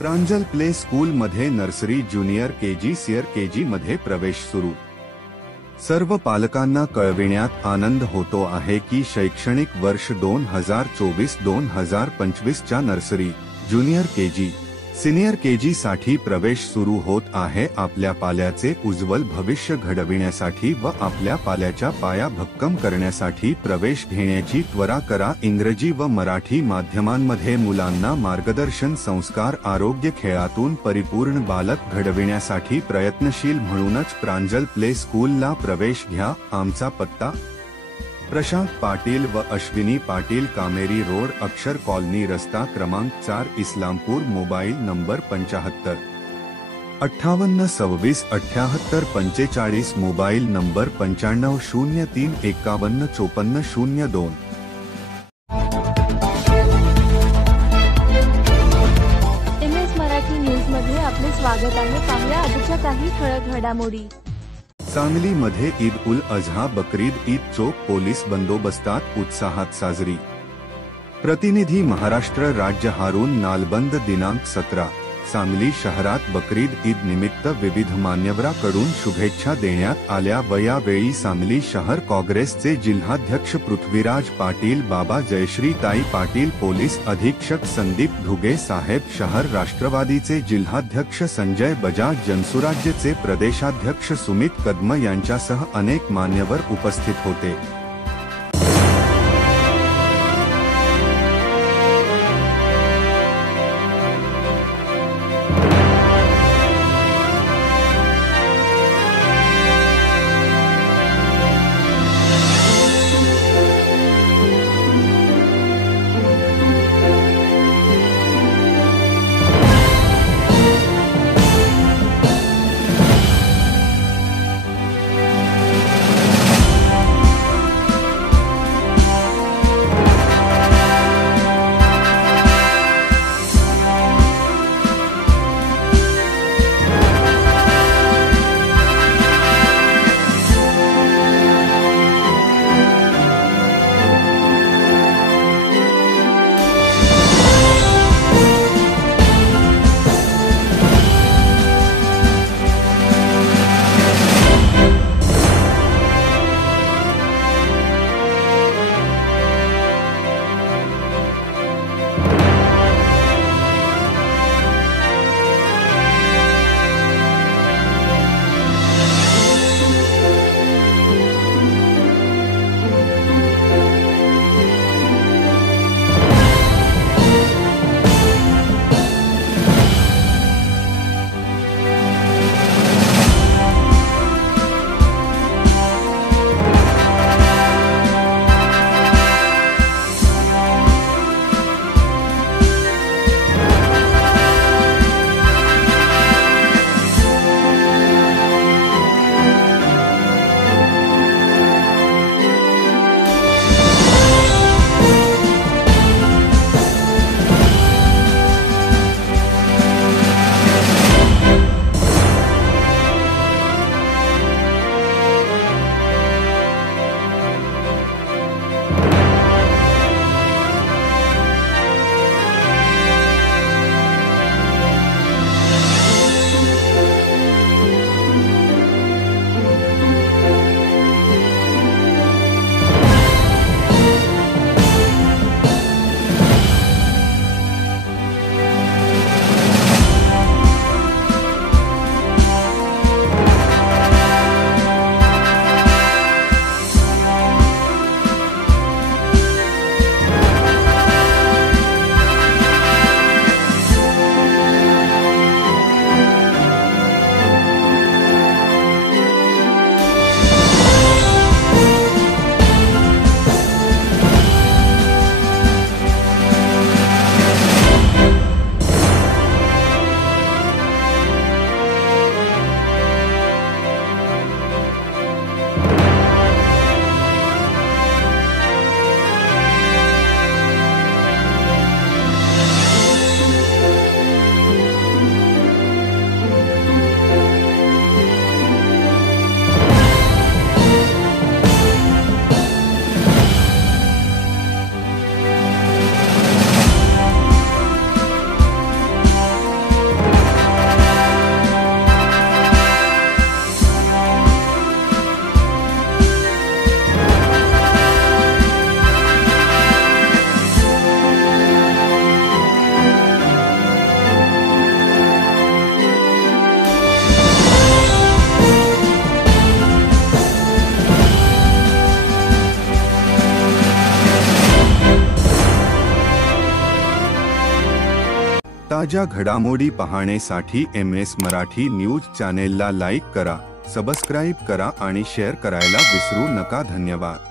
प्रांजल play school मध्ये nursery junior KG senior KG मध्ये प्रवेश सुरू। सर्व पालकांना कळविण्यात आनंद होतो आहे की शैक्षणिक वर्ष 2024-2025 च्या nursery junior KG senior KG साठी प्रवेश सुरू होत आहे। आपल्या पाल्याचे उज्ज्वल भविष्य घडविण्यासाठी व आपल्या पाल्याच्या पाया भक्कम करण्यासाठी प्रवेश घेण्याची त्वरा करा। इंग्रजी व मराठी माध्यमांमध्ये मुलांना मार्गदर्शन, संस्कार, आरोग्य, खेळातून परिपूर्ण बालक घडविण्यासाठी प्रयत्नशील म्हणूनच प्रांजल प्ले स्कूलला प्रवेश घ्या। आमचा पत्ता: प्रशांत पाटील व अश्विनी पाटील, कामेरी रोड, अक्षर कॉलनी, रस्ता क्रमांक 4, Islampur. Mobile number 75 58 26 78 45। Mobile number 95 03 51 54 02। MS Marathi news मध्ये आपले स्वागत आहे। पाहूया आजच्या काही ठळक घडामोडी। सांगली मध्ये ईद उल अजहा बकरीद ईद चोख पोलीस बंदोबस्तात उत्साहात साजरी। प्रतिनिधी महाराष्ट्र राज्य हारून नालबंद दिनांक 17। सांगली शहरात बकरीद ईद निमित्त विविध मान्यवरांकडून शुभेच्छा देण्यात आल्या व यावेळी सांगली शहर काँग्रेसचे जिल्हाध्यक्ष पृथ्वीराज पाटील, बाबा जयश्रीताई पाटील, पोलीस अधीक्षक संदीप धुगे साहेब, शहर राष्ट्रवादीचे जिल्हाध्यक्ष संजय बजाज, जनसुराज्यचे प्रदेशाध्यक्ष सुमित कदम यांच्यासह अनेक मान्यवर उपस्थित होते। ताज्या घडामोडी पाहण्यासाठी MS मराठी न्यूज चॅनेलला लाईक करा, सबस्क्राईब करा आणि शेअर करायला विसरू नका. धन्यवाद.